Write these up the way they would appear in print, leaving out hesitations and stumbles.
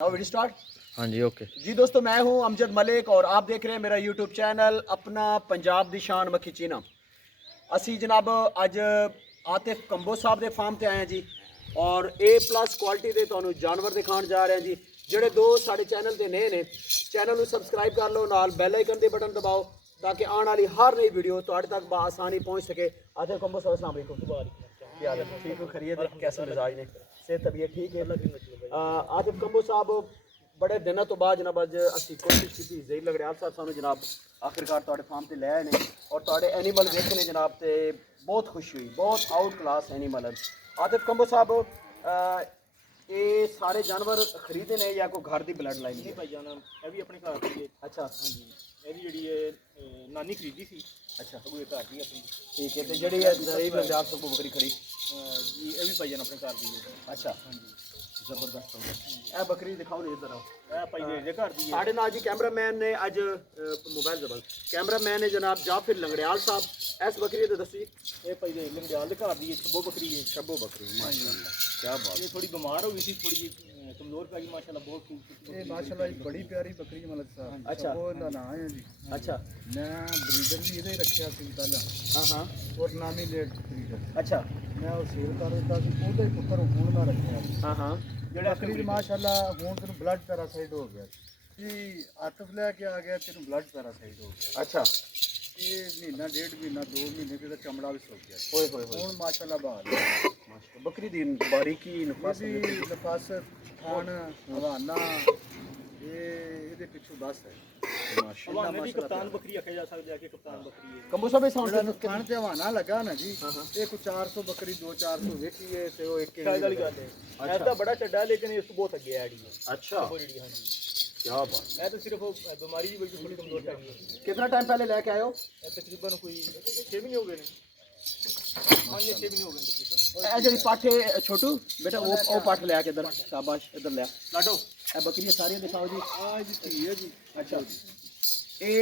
Now video start. हाँ जी okay जी दोस्तों, मैं हूं अमजद मलिक और आप देख रहे हैं मेरा यूट्यूब चैनल अपना पंजाब दी शान मक्खी चीना। असी जनाब अज आतिफ कंबो साहब के फार्म से आए हैं जी और A+ क्वालिटी के तुहानू जानवर दिखाने जा रहे हैं जी। ਜਿਹੜੇ दोस्त साढ़े चैनल के नए ने चैनल को सबसक्राइब कर लो, नाल बैल आइकन के बटन दबाओ ताकि आने वाली हर नई वीडियो तुहाडे तक बआसानी पहुँच सके। आतिफ कंबो साहब अस्सलाम वालेकुम। क्या हाल है? ठीक हो? खैरियत? कैसे मिजाज ने? सेहत तबीयत ठीक है? आतिफ कंबो साहब बड़े दिनों तो बाद जनाब अज असी कोशिश की ज़हीर लगड़ियाल साहब सानू जनाब आखिरकार तुहाडे फार्म से लै आए ने और तुहाडे एनीमल वेखने जनाब ते बहुत खुशी हुई, बहुत आउट क्लास एनीमल है। आतिफ कंबो साहब ये सारे जानवर खरीदे ने या कोई घर की ब्लड लाइन नहीं भाई जाना ये भी अपने घर की है। अच्छा हाँ जी ये भी जी नानी खरीदी सी। अच्छा तो ये घर की अपनी ठीक है। तो जी आप सबको बकरी खड़ी जी ये भी भाई जान अपने घर की है। अच्छा हाँ जी जबरदस्त हो गया। ए बकरी दिखाओ ने इधर आओ। ये भाई ये घर की है। साढ़े नाल जी कैमरामैन ने अज मोबाइल जबल कैमरामैन ने जनाब जाफिर लंगड़ियाल साहब इस बकरी तो दसी ये भाई ये लंगड़ियाल के घर की है। छब्बो बकरी है। शब्बो बकरी हाँ जी क्या बात। ये थोड़ी बीमार हो गई थी, थोड़ी कमजोर पै गई माशाल्लाह। बहुत खूबसूरत ये माशाल्लाह एक बड़ी प्यारी बकरी मलक साहब। अच्छा। वो इहदा नाम है जी। अच्छा मैं ब्रीडर भी ਇਹਦਾ ਹੀ ਰੱਖਿਆ ਸੀ ਪਹਿਲਾਂ हाँ हाँ ਔਰ ਨਾਮੀ ਲੇਟ ब्रीडर अच्छा ਮੈਂ ਉਹ ਸੇਲ ਕਰ ਦਿੱਤਾ ਸੀ। ਉਹਦਾ ਹੀ ਪੁੱਤਰ ਹੁਣ ਮੈਂ ਰੱਖਿਆ ਸੀ। हाँ हाँ ਜਿਹੜਾ ਬਕਰੀ ਦੀ ਮਾਸ਼ਾਅੱਲਾ ਹੁਣ ਤੈਨੂੰ ਬਲੱਡ ਪੈਰਾਸਾਈਟ ਹੋ ਗਿਆ ਜੀ। ਆਤਫ ਲੈ ਕੇ ਆ ਗਿਆ ਤੈਨੂੰ ਬਲੱਡ ਪੈਰਾਸਾਈਟ ਹੋ ਗਿਆ। अच्छा ਇਹ ਮਹੀਨਾ ਡੇਢ ਮਹੀਨਾ 2 ਮਹੀਨੇ ਤੇ ਇਹਦਾ ਚਮੜਾ ਵੀ ਸੁੱਕ ਗਿਆ। ओए होए होए ਹੁਣ ਮਾਸ਼ਾਅੱਲਾ ਬਹਾਲ ਹੈ। माशाल्लाह बकरी दी बारीकी नफासत ਇਹਦੀ ਨਫਾਸਤ ਖਾਣ ਹਵਾਨਾ ਇਹਦੇ ਪਿੱਛੋਂ ਬਸ ਹੈ। माशाल्लाह हवाने भी कप्तान बकरी आखे जा सकते हैं कि कप्तान बकरी है। कंबो साहब ਜਿਹੜਾ साउंड ਖਾਣ ਤੇ ਹਵਾਨਾ ਲੱਗਾ ਨਾ ਜੀ हाँ हाँ ਇਹ ਕੋਈ 400 ਬੱਕਰੀ 2-400 ਵੇਖੀਏ ਤੇ ਉਹ ਇੱਕ शायद वाली गल है। अच्छा। ऐसा बड़ा चड्डा है लेकिन इस तो बहुत अगे है जी। अच्छा वो जी हाँ जी क्या बात। मैं तो सिर्फ वो बीमारी की वजह से थोड़ी कमजोर पै गई है। कितना टाइम पहले लेके आए हो? तकरीबन कोई 6 महीने हो गए ने। 5 या 6 महीने हो गए तकरीबन। ए जड़ी पाठे छोटू बेटा वो पाठ ले आके इधर शाबाश इधर ले आ। लाडो ए बकरियां सारी दिखाओ जी। ਆ ਜੀ ਧੀ ਹੈ ਜੀ। अच्छा ए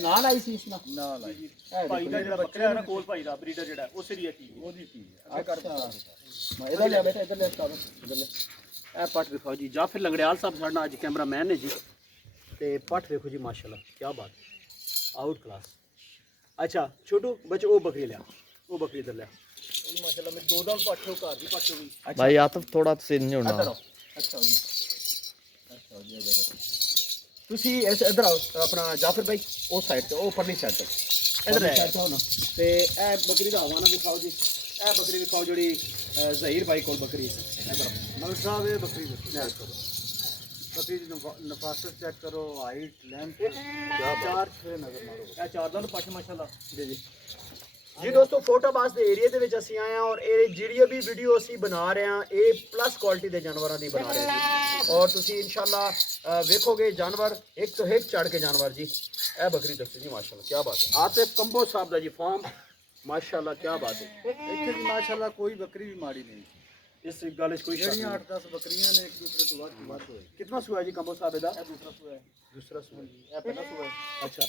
नाल आई सी इसना ਨਾਲ ਆਈ ए भाई का ਜਿਹੜਾ ਬੱਕਰਾ ਹੈ ਨਾ ਕੋਲ ਭਾਈ ਦਾ ਬਰੀਡਰ ਜਿਹੜਾ ਉਹ ਸਰੀ ਹੈ ਚੀਜ਼। ਉਹਦੀ ਧੀ ਹੈ। ਅੱਗੇ ਕਰ अच्छा मैं इधर ले बेटा इधर ले इधर ले ए पाठ दिखाओ जी। जाफिर लंगड़ियाल साहब साडा अज कैमरामैन ने जी ते पाठ देखो जी माशाल्लाह क्या बात आउट क्लास। अच्छा छोटू बच्चे वो बकरी ले वो बकरी इधर ले ਉਹ ਮਾਸ਼ਾਅੱਲਾ ਮੈਂ ਦੋ ਦਮ ਪਾਠੋ ਘਰ ਦੀ ਪਾਠੋ ਵੀ। भाई आतिफ थोड़ा सीन नहीं इधर होना। आओ। अच्छा जी अच्छा जी इधर ਤੁਸੀਂ ਇਧਰ ਆਓ ਆਪਣਾ ਜਾਫਰ ਭਾਈ ਉਸ ਸਾਈਡ ਤੇ ਉਹ ਪਰਲੀ ਸਾਈਡ ਤੇ ਇਧਰ ਆਓ ਨਾ ਤੇ ਇਹ ਬੱਕਰੀ ਦਾ ਹਵਾਨਾ ਦਿਖਾਓ ਜੀ। ਇਹ ਬੱਕਰੀ ਦਿਖਾਓ ਜਿਹੜੀ ਜ਼ਹੀਰ ਭਾਈ ਕੋਲ ਬੱਕਰੀ ਹੈ। ਇਧਰ ਮਲਕ ਸਾਹਿਬ ਇਹ ਬੱਕਰੀ ਦੇਖੋ। ਲੈ ਕਰੋ ਬੱਕਰੀ ਦੀ ਨਫਾਸਤ ਚੈੱਕ ਕਰੋ, ਹਾਈਟ ਲੈਂਥ ਕੀ ਬਾਤ। 4-6 ਨਜ਼ਰ ਮਾਰੋ। ਇਹ ਚਾਰ ਦਮ ਪਾਠ ਮਾਸ਼ਾਅੱਲਾ। ਜੀ ਜੀ ਜੀ ਦੋਸਤੋ ਫੋਟੋਬਾਸ ਦੇ ਏਰੀਆ ਦੇ ਵਿੱਚ ਅਸੀਂ ਆਏ ਹਾਂ ਔਰ ਇਹ ਜਿਹੜੀ ਵੀ ਵੀਡੀਓ ਅਸੀਂ ਬਣਾ ਰਹੇ ਹਾਂ A+ ਕੁਆਲਿਟੀ ਦੇ ਜਾਨਵਰਾਂ ਦੀ ਬਣਾ ਰਹੇ ਹਾਂ ਜੀ ਔਰ ਤੁਸੀਂ ਇਨਸ਼ਾਅੱਲਾ ਵੇਖੋਗੇ ਜਾਨਵਰ ਇੱਕ ਤੋਂ ਇੱਕ ਚੜ ਕੇ ਜਾਨਵਰ ਜੀ। ਇਹ ਬੱਕਰੀ ਦੱਸੋ ਜੀ ਮਾਸ਼ਾਅੱਲਾ ਕੀ ਬਾਤ ਹੈ। ਆਤਿਫ ਕੰਬੋ ਸਾਹਿਬ ਦਾ ਜੀ ਫਾਰਮ ਮਾਸ਼ਾਅੱਲਾ ਕੀ ਬਾਤ ਹੈ। ਇੱਥੇ ਦੀ ਮਾਸ਼ਾਅੱਲਾ ਕੋਈ ਬੱਕਰੀ ਵੀ ਮਾੜੀ ਨਹੀਂ। ਇਸ ਗੱਲ ਵਿੱਚ ਕੋਈ ਸ਼ੱਕ ਜਿਹੜੀਆਂ ਨਹੀਂ। 8-10 ਬੱਕਰੀਆਂ ਨੇ ਇੱਕ ਦੂਸਰੇ ਤੋਂ ਵੱਧ ਹੋਏ। कितना सुआ है जी कंबो साहब ਇਹਦਾ? ਇਹ ਦੂਸਰਾ ਸੂਆ ਹੈ। दूसरा सुआ ਹਾਂਜੀ ਇਹ ਪਹਿਲਾ ਸੂਆ ਹੈ। अच्छा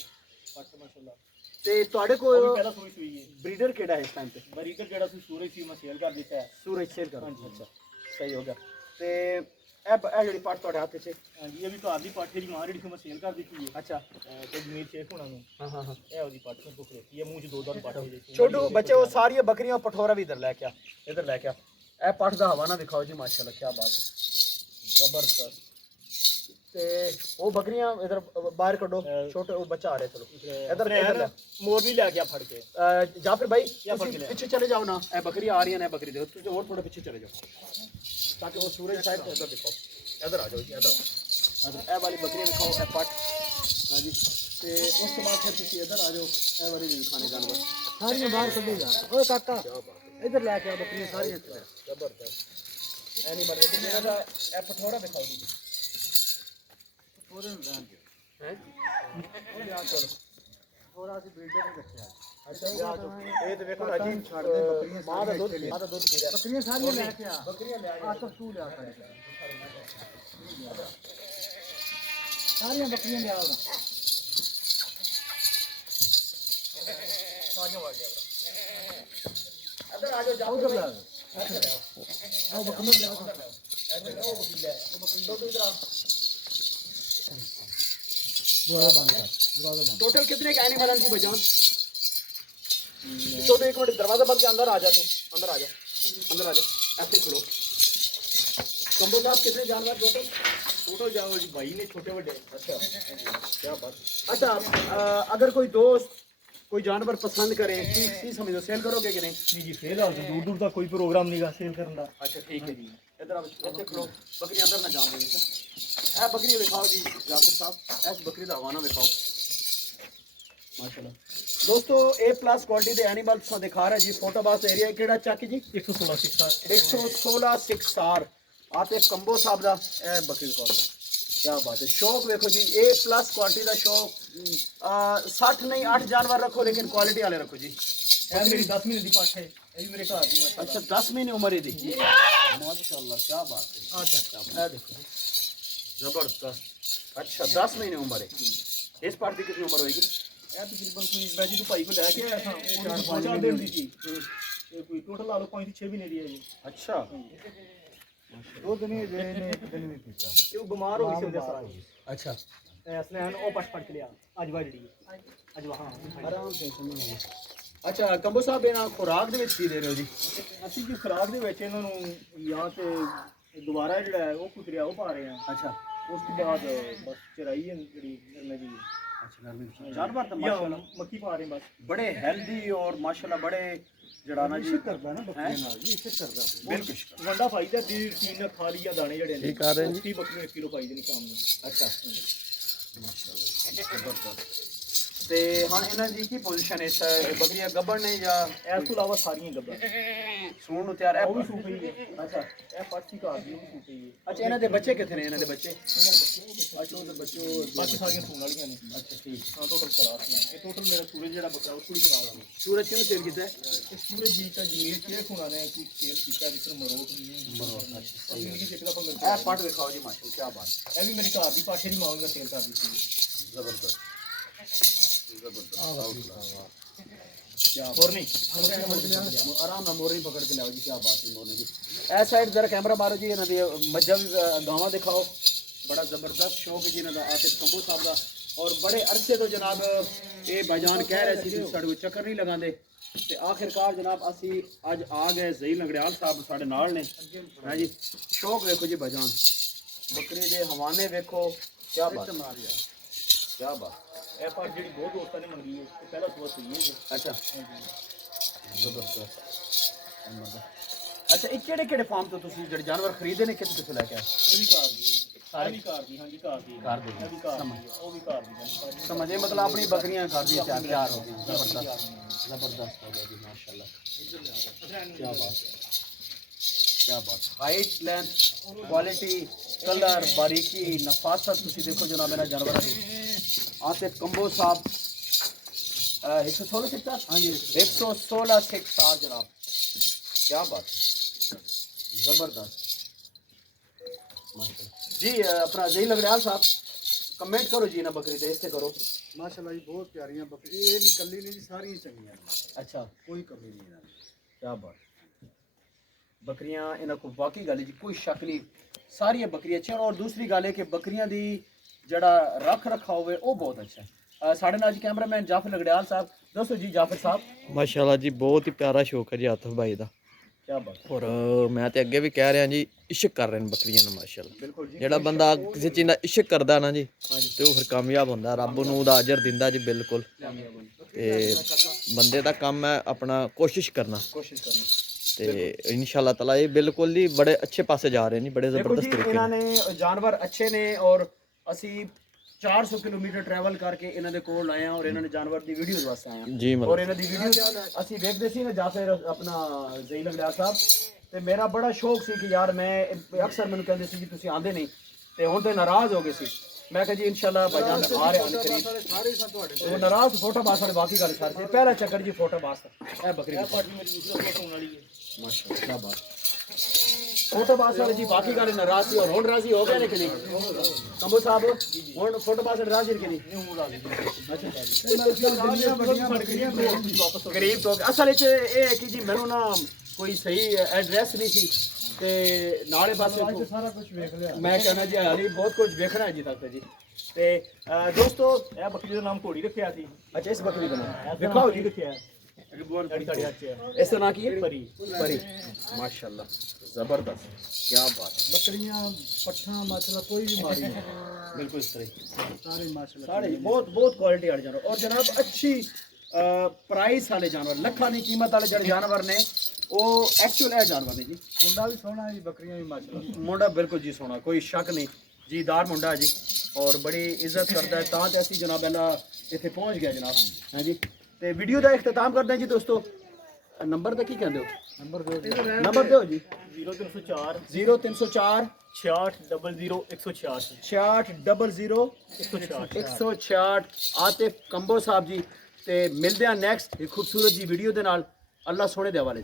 ਪਾਠ ਮਾਸ਼ਾਅੱਲਾ। ਤੇ ਤੁਹਾਡੇ ਉਹ ਕੋਲ ਵੀ ਪਹਿਲਾ ਸੂਈ ਸੂਈ ਹੈ। ब्रीडर ਕਿਹੜਾ ਹੈ ਇਸ ਟਾਈਮ ਤੇ? ਬਰੀਡਰ ਜਿਹੜਾ ਸੀ ਸੂਰਜ ਸੀ ਮੈਂ ਸੇਲ ਕਰ ਦਿੱਤਾ ਹੈ। सूरज सेल कर। ਹਾਂਜੀ। अच्छा सही हो गया। ਤੇ ਇਹ ਜਿਹੜੀ ਪਾਟ ਤੁਹਾਡੇ ਹੱਥ 'ਚ ਹਾਂਜੀ ਇਹ ਵੀ ਘਰ ਦੀ ਪਾਠੇ ਦੀ ਮਾਂ ਜਿਹੜੀ ਸੀ ਮੈਂ ਸੇਲ ਕਰ ਦਿੱਤੀ ਹੈ। अच्छा ਤੇ ਜਮੀਰ ਸ਼ੇਖ ਹੋਣਾ ਨੂੰ हाँ हाँ हाँ ਇਹ ਉਹਦੀ ਪਾਠ ਨੂੰ ਭੁੱਖ ਰੱਖੀ ਹੈ। ਮੂੰਹ 'ਚ ਦੋ ਦਮ ਪਾਠ ਹੋ ਜਾਏ। छोटू बच्चे वो सारी बकरियां पठोरा भी इधर लेके आ इधर लेके आ। ਇਹ ਪਾਟ ਦਾ ਹਵਾਨਾ ਦਿਖਾਓ ਜੀ ਮਾਸ਼ਾਅੱਲਾ ਕੀ ਬਾਤ ਹੈ ਜ਼ਬਰਦਸਤ। ਤੇ ਉਹ ਬੱਕਰੀਆਂ ਇਧਰ ਬਾਹਰ ਕੱਢੋ ਛੋਟੇ ਉਹ ਬੱਚਾ ਆ ਰਿਹਾ ਚਲੋ इधर इधर ले। ਮੋਰ ਨਹੀਂ ਲੈ ਗਿਆ ਫੜ ਕੇ। जाफिर भाई या फड़ के ਤੁਸੀਂ ले। पीछे चले जाओ ना ए बकरी आ रही है ना बकरी देखो तुम और थोड़ा पीछे चले जाओ ताकि वो सूरज साइड इधर दिखाओ। इधर आ जाओ जी इधर ए वाली बकरी दिखाओ ए पट हाँ जी ते उसके बाद फिर तुम इधर आ जाओ ए वाली भी दिखाने जानवर ਸਾਰੀਆਂ ਬਾਹਰ ਕੱਢੀ ਜਾ। ਓਏ ਕਾਕਾ ਇੱਧਰ ਲੈ ਕੇ ਆ ਬੱਕਰੀਆਂ ਸਾਰੀਆਂ। जबरदस्त एनिमल देखो मेरा दा ए पठोरा दिखाओ जी ਥੋੜੇ ਨੂੰ ਰਹਿਣ ਦਿਓ। हैं ਉਹ ਲਿਆ ਚਲੋ। ਥੋੜਾ ਅਸੀਂ ਬਰੀਡਰ ਨਹੀਂ ਰੱਖਿਆ। अच्छा लिया तो ये तो देखो ना जी ਛੱਡ ਦੇ ਬੱਕਰੀਆਂ मां दा दूध ਸਾਰੀਆਂ। मां दा दूध पी रहा है ਬੱਕਰੀਆਂ ਸਾਰੀਆਂ ਲੈ ਕੇ ਆ। बकरियां ले आ ਆਤਫ ਤੂੰ ਲਿਆ ਕਰ। ਸਾਰੀਆਂ ਬੱਕਰੀਆਂ ਲਿਆ ਉਹਨਾਂ। ਸਾਰੀਆਂ ਵੜ ਗਿਆ। इधर आ जाओ जाओ ਉਧਰ ਲੈ। ਉਹ ਬੱਕਰੀਆਂ ਲਿਆ। टोटल कितने के एनिमल की बजान? तो एक मिनट दरवाजा बंद के अंदर आ जा, तू अंदर आ जा, अंदर आ जा, ऐसे खड़ो। कंबो साहब कितने जानवर टोटल? टोटल जाओ जी भाई ने छोटे बड़े। अच्छा क्या बात। अच्छा अगर कोई दोस्त कोई जानवर पसंद करे की समझो सेल करोगे कि नहीं? नहीं जी फेल हाल तो दूर दूर तक कोई प्रोग्राम नहीं गा सेल करने का। अच्छा ठीक है जी। इधर आप ऐसे खड़ो, बकरी अंदर ना जान देंगे। ए बकरी दिखाओ जी जाफर साहब, ऐस बकरी का हवाना दिखाओ माशाल्लाह। दोस्तों A+ क्वालिटी के एनिमल तुसा दिखा रहा है जी। फोटोबास एरिया केड़ा चक जी? 116 सिक्सा 116 6 स्टार आतिफ कंबो साहब दा। ए बकरी दिखाओ क्या बात है। शौक देखो जी A+ क्वालिटी का शौक। 60 नहीं 8 जानवर रखो लेकिन क्वालिटी वाले रखो जी। ए मेरी 10 महीने दी पाठ है, ये भी मेरे घर दी माशाल्लाह। अच्छा 10 महीने उम्र है दी माशाल्लाह क्या बात है। अच्छा ए देखो जबरदस्त। अच्छा 10 महीने उम्र है। इस पार्ट की कितनी उम्र होगी? ਇਹ ਤਕਰੀਬਨ ਕੋਈ ਮੈਂ ਜੀ ਤੋਂ ਭਾਈ ਕੋ ਲੈ ਕੇ ਆਇਆ ਸਾਂ ਉਹ 4 ਦਿਨ ਦੀ ਸੀ ਤੇ ਕੋਈ ਟੋਟਲ ਲਾ ਲਓ 5-6 ਮਹੀਨੇ ਦੀ ਹੈ ਜੀ। अच्छा 2 दिन ही गए ने, 1 दिन नहीं पीता। ਤੇ ਉਹ ਬਿਮਾਰ ਹੋ ਗਈ ਸੀ ਉਹਦੇ ਸਾਰਾ। अच्छा ਤੇ ਅਸਲੇ ਹਨ ਉਹ ਪਛ ਪੜ ਕੇ ਲਿਆ ਅੱਜ ਵਾ ਜਿਹੜੀ ਅੱਜ ਵਹਾਂ आराम से सुनिए। अच्छा कंबो साहब ਇਹਨਾਂ ਖੁਰਾਕ ਦੇ ਵਿੱਚ ਕੀ ਦੇ ਰਹੇ ਹੋ ਜੀ? ਅਸੀਂ ਜੀ ਖੁਰਾਕ ਦੇ ਵਿੱਚ ਇਹਨਾਂ ਨੂੰ ਜਾਂ ਤੇ ਦੁਬਾਰਾ ਜਿਹੜਾ ਹੈ ਉਹ ਕੁਤਰਿਆ ਉਹ ਪਾ ਰਹੇ ਹਾਂ। अच्छा ਉਸ ਤੋਂ ਬਾਅਦ ਬਸ ਚਰਾਈ ਹੈ ਜਿਹੜੀ ਨਰਮੇ ਦੀ अच्छा जानवर तो ਜਾਂ माशाल्लाह ਮੱਕੀ ਪਾ ਰਹੇ ਬਸ। बड़े हेल्दी और माशाल्लाह बड़े जड़ा ना जी इसे करदा ना बकरी नाल जी, इसे करदा। बिल्कुल। ਵੰਡਾ ਪਾਈ ਦਾ ਦੀ ਰੂਟੀਨ ਨਾਲ ਖਾ ਲਿਆ ਦਾਣੇ ਜਿਹੜੇ ਨੇ। ਠੀਕ ਆ ਰਹੇ ਜੀ। 30 ਬੱਕਰੀ 1 ਕਿਲੋ ਪਾਈ ਦੇਣੀ ਸ਼ਾਮ ਨੂੰ। अच्छा जबरदस्त। ਤੇ ਹਾਂ ਇਹਨਾਂ ਦੀ ਕੀ ਪੋਜੀਸ਼ਨ ਹੈ? ਇਸ ਬੱਕਰੀਆਂ ਗੱਭਣ ਨੇ ਜਾਂ ਇਸ ਤੋਂ ਇਲਾਵਾ ਸਾਰੀਆਂ ਗੱਬਾਂ ਸੂਣ ਨੂੰ ਤਿਆਰ ਹੈ? ਉਹ ਵੀ ਸੂ ਪਈ ਹੈ। ਅੱਛਾ ਇਹ ਪਰਚੀ ਘਰ ਦੀ ਉਹ ਵੀ ਸੂ ਪਈ ਹੈ। ਅੱਛਾ ਇਹਨਾਂ ਦੇ ਬੱਚੇ ਕਿੱਥੇ ਨੇ? ਇਹਨਾਂ ਦੇ ਬੱਚੇ ਇਹਨਾਂ ਦੇ ਬੱਚੇ ਉਹ ਬੱਚੇ ਅੱਛਾ ਉਹਦੇ ਬੱਚੇ ਬਾਕੀ ਸਾਰੀਆਂ ਸੂਣ ਵਾਲੀਆਂ ਨੇ। ਅੱਛਾ ਠੀਕ। ਹਾਂ ਟੋਟਲ ਕਰਾ ਸੀ ਇਹ ਟੋਟਲ ਮੇਰਾ ਸੂਰਜ ਜਿਹੜਾ ਬੱਕਰਾ ਉਹ ਪੂਰੀ ਕਰਾ ਦਾਂਗੇ। ਸੂਰਜ ਕਿਉਂ ਸੇਲ ਕੀਤਾ ਹੈ? ਇਹ ਸੂਰਜ ਜੀ ਦਾ ਜਮੀਰ ਕਿਹੜੇ ਖੁਣਾ ਨੇ ਕੋਈ ਸੇਲ ਕੀਤਾ ਜਿਸ ਨੂੰ ਮਰੋਟ ਨਹੀਂ ਮਰੋਟ, ਅੱਛਾ, ਸਹੀ ਸਹੀ ਹੈ। ਇੱਕ ਦਫਾ ਮੇਰੇ ਇਹ ਪੱਟ ਦਿਖਾਓ ਜੀ ਮਾਸ਼ਾਅੱਲਾ ਕੀ ਬਾਤ ਇਹ ਵੀ ਮੇਰੀ ਘਰ ਦੀ ਪਾਠੇ ਦੀ ਮਾਂ ਦਾ ਸੇਲ ਕਰ ਦਿੱਤੀ ਸੀ। ਜ਼ਬਰਦस्त ਜ਼ਬਰਦस्त। क्या ਹੋਰ ਨਹੀਂ आराम ਨਾਲ ਮੋਰੀ ਪਕੜ ਕੇ ਲਿਆਓ ਜੀ। ਕੀ ਬਾਤ ਹੈ ਮੋਰੀ ਜੀ। ਇਹ ਸਾਈਡ ਜ਼ਰਾ ਕੈਮਰਾ ਮਾਰੋ ਜੀ। ਇਹਨਾਂ ਦੀ ਮੱਝਾਂ ਵੀ ਗਾਵਾਂ ਦਿਖਾਓ। ਬੜਾ ਜ਼ਬਰਦਸਤ ਸ਼ੌਕ ਹੈ ਜੀ ਇਹਨਾਂ ਦਾ ਆਤਿਫ ਕੰਬੋ ਸਾਹਿਬ ਦਾ। ਔਰ ਬੜੇ ਅਰਸੇ ਤੋਂ ਜਨਾਬ ਇਹ ਭਾਈਜਾਨ ਕਹਿ ਰਹੇ ਸੀ ਕਿ ਸਾਡੇ ਕੋਲ ਚੱਕਰ ਨਹੀਂ ਲਗਾਉਂਦੇ ਤੇ ਆਖਿਰਕਾਰ ਜਨਾਬ ਅਸੀਂ ਅੱਜ ਆ ਗਏ। ਜ਼ਈ ਲੰਗੜਿਆਲ ਸਾਹਿਬ ਸਾਡੇ ਨਾਲ ਨੇ ਹੈ ਜੀ। ਸ਼ੌਕ ਵੇਖੋ ਜੀ ਭਾਈਜਾਨ, ਬੱਕਰੀ ਦੇ ਹਵਾਨੇ ਵੇਖੋ। ਕੀ ਬਾਤ ਕੀ ਬਾਤ। ਇਹ ਪਰ ਜਿਹੜੀ ਬਹੁਤ ਦੋਸਤਾਂ ਨੇ ਮੰਗੀ ਹੈ ਇਹ ਪਹਿਲਾ ਸਵਾਦ ਸੀ ਇਹ। अच्छा ਜ਼ਬਰਦਸਤ। ਅੱਛਾ ਇਹ ਕਿਹੜੇ ਕਿਹੜੇ ਫਾਰਮ ਤੋਂ ਤੁਸੀਂ ਜਿਹੜੇ ਜਾਨਵਰ ਖਰੀਦੇ ਨੇ ਕਿੱਥੇ ਕਿੱਥੇ ਲੈ ਕੇ ਆਏ? ਇਹ ਵੀ ਘਰ ਦੀ ਹੈ, ਸਾਰੇ ਵੀ ਘਰ ਦੀ। ਹਾਂਜੀ ਘਰ ਦੀ ਘਰ ਦੀ। ਇਹ ਵੀ ਘਰ ਦੀ ਹੈ, ਉਹ ਵੀ ਘਰ ਦੀ ਹੈ। समझे मतलब अपनी बकरियां कर दी तैयार हो गई। जबरदस्त जबरदस्त हो गया जी माशाल्लाह। क्या बात है क्या बात। हाइट लेंथ क्वालिटी कलर बारीकी नफासत तुसी देखो जनाब मेरा जानवर आसिफ कंबो साहब 116 सिक्का। हाँ जी 116 सिक्का जनाब। क्या बात जबरदस्त माशाल्लाह जी। अपना जही लंगड़ियाल साहब कमेंट करो जी ना बकरी ते इससे करो माशाल्लाह जी बहुत प्यारियां बकरी। ये नहीं कल्ली नहीं जी, सारी चंगियां ने, अच्छा कोई कमी नहीं इन्हां दी। क्या बात। बकरियां इन्हां को वाकई गल जी कोई शक नहीं सारियां बकरियां अच्छी और दूसरी गल है कि बकरियां दी जड़ा रख रखा होवे वो बहुत अच्छा है। साढ़े नाल कैमरामैन जाफर लंगड़ियाल साहब दसो जी जाफर साहब। ਮਾਸ਼ਾਅੱਲਾ ਜੀ ਬਹੁਤ ਹੀ ਪਿਆਰਾ ਸ਼ੌਕ ਹੈ ਜੀ ਆਤਿਫ ਭਾਈ ਦਾ। क्या बात ਔਰ ਮੈਂ ਤੇ ਅੱਗੇ ਵੀ ਕਹਿ ਰਿਹਾ ਜੀ ਇਸ਼ਕ ਕਰ ਰਹੇ ਨੇ ਬੱਕਰੀਆਂ ਨੂੰ ਮਾਸ਼ਾਅੱਲਾ। बिल्कुल जी ਜਿਹੜਾ ਬੰਦਾ ਕਿਸੇ ਚੀਜ਼ ਦਾ ਇਸ਼ਕ ਕਰਦਾ ਨਾ ਜੀ ਤੇ ਉਹ ਫਿਰ ਕਾਮਯਾਬ ਹੁੰਦਾ। ਰੱਬ ਨੂੰ ਉਹਦਾ ਅਜਰ ਦਿੰਦਾ ਜੀ ਬਿਲਕੁਲ। ਤੇ ਬੰਦੇ ਦਾ ਕੰਮ ਹੈ ਆਪਣਾ ਕੋਸ਼ਿਸ਼ ਕਰਨਾ कोशिश करनी। ਤੇ ਇਨਸ਼ਾਅੱਲਾ ਤਾਲਾ ਇਹ ਬਿਲਕੁਲ ਹੀ ਬੜੇ ਅੱਛੇ ਪਾਸੇ ਜਾ ਰਹੇ ਨੇ ਬੜੇ देखो ਜ਼ਬਰਦਸਤ जी ਤਰੀਕੇ इन्हां ਨਾਲ। ने जानवर अच्छे ने और ਅਸੀਂ 400 ਕਿਲੋਮੀਟਰ ਟਰੈਵਲ ਕਰਕੇ ਇਹਨਾਂ ਦੇ ਕੋਲ ਆਏ ਆ ਔਰ ਇਹਨਾਂ ਨੇ ਜਾਨਵਰ ਦੀ ਵੀਡੀਓਜ਼ ਵਾਸਤੇ ਆਏ ਆ ਜੀ ਔਰ ਮਤਲਬ ਇਹਨਾਂ ਦੀ ਵੀਡੀਓ ਅਸੀਂ ਵੇਖਦੇ ਸੀ ਨਾ ਜਾਫਰ ਆਪਣਾ ਜ਼ਈ ਲੰਗੜਿਆਲ ਸਾਹਿਬ ਤੇ ਮੇਰਾ ਬੜਾ ਸ਼ੌਕ ਸੀ ਕਿ ਯਾਰ ਮੈਂ ਅਕਸਰ ਮੈਨੂੰ ਕਹਿੰਦੇ ਸੀ ਕਿ ਤੁਸੀਂ ਆਂਦੇ ਨਹੀਂ ਤੇ ਹੁਣ ਤੇ ਨਾਰਾਜ਼ ਹੋ ਗਏ ਸੀ। ਮੈਂ ਕਿਹਾ ਜੀ ਇਨਸ਼ਾਅੱਲਾ ਭਾਈਜਾਨ ਆ ਰਹੇ ਹਨ ਕਰੀਬ। सारे सा ਤੁਹਾਡੇ ਉਹ ਨਾਰਾਜ਼ ਫੋਟੋ ਬਾਸ ਵਾਲੇ ਬਾਕੀ ਗੱਲ ਛੱਡ ਦੇ। ਪਹਿਲਾ ਚੱਕਰ ਜੀ ਫੋਟੋ ਬਾਸ ਇਹ ਬੱਕਰੀ ਇਹ ਪਾਰਟੀ ਮੇਰੀ ਦੂਸਰਾ ਫੋਟੋ ਵਾਲੀ ਹੈ। ਮਾਸ਼ਾਅੱਲਾ ਕੀ ਬਾਤ। ਫੋਟੋ ਬਾਸ ਵਾਲੇ ਜੀ ਬਾਕੀ ਗੱਲ ਨਾਰਾਜ਼ ਸੀ ਔਰ ਹੁਣ ਰਾਜ਼ੀ ਹੋ ਗਏ ਨੇ ਕਿ ਨਹੀਂ ਕੰਬੋ ਸਾਹਿਬ? ਹੁਣ ਫੋਟੋ ਬਾਸ ਵਾਲੇ ਰਾਜ਼ੀ ਕਿ ਨਹੀਂ? ਗਰੀਬ ਤੋਂ ਅਸਲ ਵਿੱਚ ਇਹ ਹੈ ਕਿ ਜੀ ਮੈਨੂੰ ਨਾ ਕੋਈ ਸਹੀ ਐਡਰੈਸ ਨਹੀਂ ਸੀ ਤੇ ਨਾਲੇ ਬਸ ਅੱਜ ਸਾਰਾ ਕੁਝ ਵੇਖ ਲਿਆ। ਮੈਂ ਕਹਿੰਦਾ ਜੀ ਹਾਲੀ ਬਹੁਤ ਕੁਝ ਵੇਖਣਾ ਹੈ ਜੀ ਤੱਕ ਜੀ। ਤੇ ਦੋਸਤੋ ਇਹ ਬੱਕਰੀ ਦਾ ਨਾਮ ਘੋੜੀ ਰੱਖਿਆ ਸੀ। ਅੱਛਾ ਇਸ ਬੱਕਰੀ ਦਾ ਨਾਮ ਦਿਖਾਓ ਦਿਖਾਓ ਜੀ ਜੀ। ਰੱਖਿਆ ਜਿਹੜੀ ਸਾਡੇ ਹੱਥ 'ਚ ਹੈ ਇਸ ਦਾ ਨਾਂ ਕੀ ਹੈ? ਪਰੀ। परी माशाल्लाह ज़बरदस्त, क्या बात है। बकरियां पट्ठा माशाल्लाह कोई भी मारी नहीं, बिल्कुल इस तरह सारे माशाल्लाह सारे बहुत बहुत क्वालिटी वाले जानवर और जनाब अच्छी प्राइस वाले जानवर लखा नहीं कीमत वाले जो जानवर ने वो एक्चुअल है जानवर ने जी। मुंडा भी सोना है जी, बकरियां भी माशाल्लाह। मुंडा बिल्कुल जी सोना, कोई शक नहीं जीदार मुंडा है जी और बड़ी इज्जत करता है। तां ते असी जनाब अल्लाह इत्थे पहुंच गया जनाब हैं जी। ते वीडियो का इख्तिताम करते हैं जी दोस्तों। नंबर तो की कहते हो? नंबर दो नंबर दो जी। 0304 0304 6600 166 6600 166 166 आतिफ कंबो साहब जी। ਤੇ ਮਿਲਦੇ ਆ ਨੈਕਸਟ ਇੱਕ ਖੂਬਸੂਰਤ ਜੀ ਵੀਡੀਓ ਦੇ ਨਾਲ। ਅੱਲਾ ਸੋਹਣੇ ਦੇ ਹਵਾਲੇ।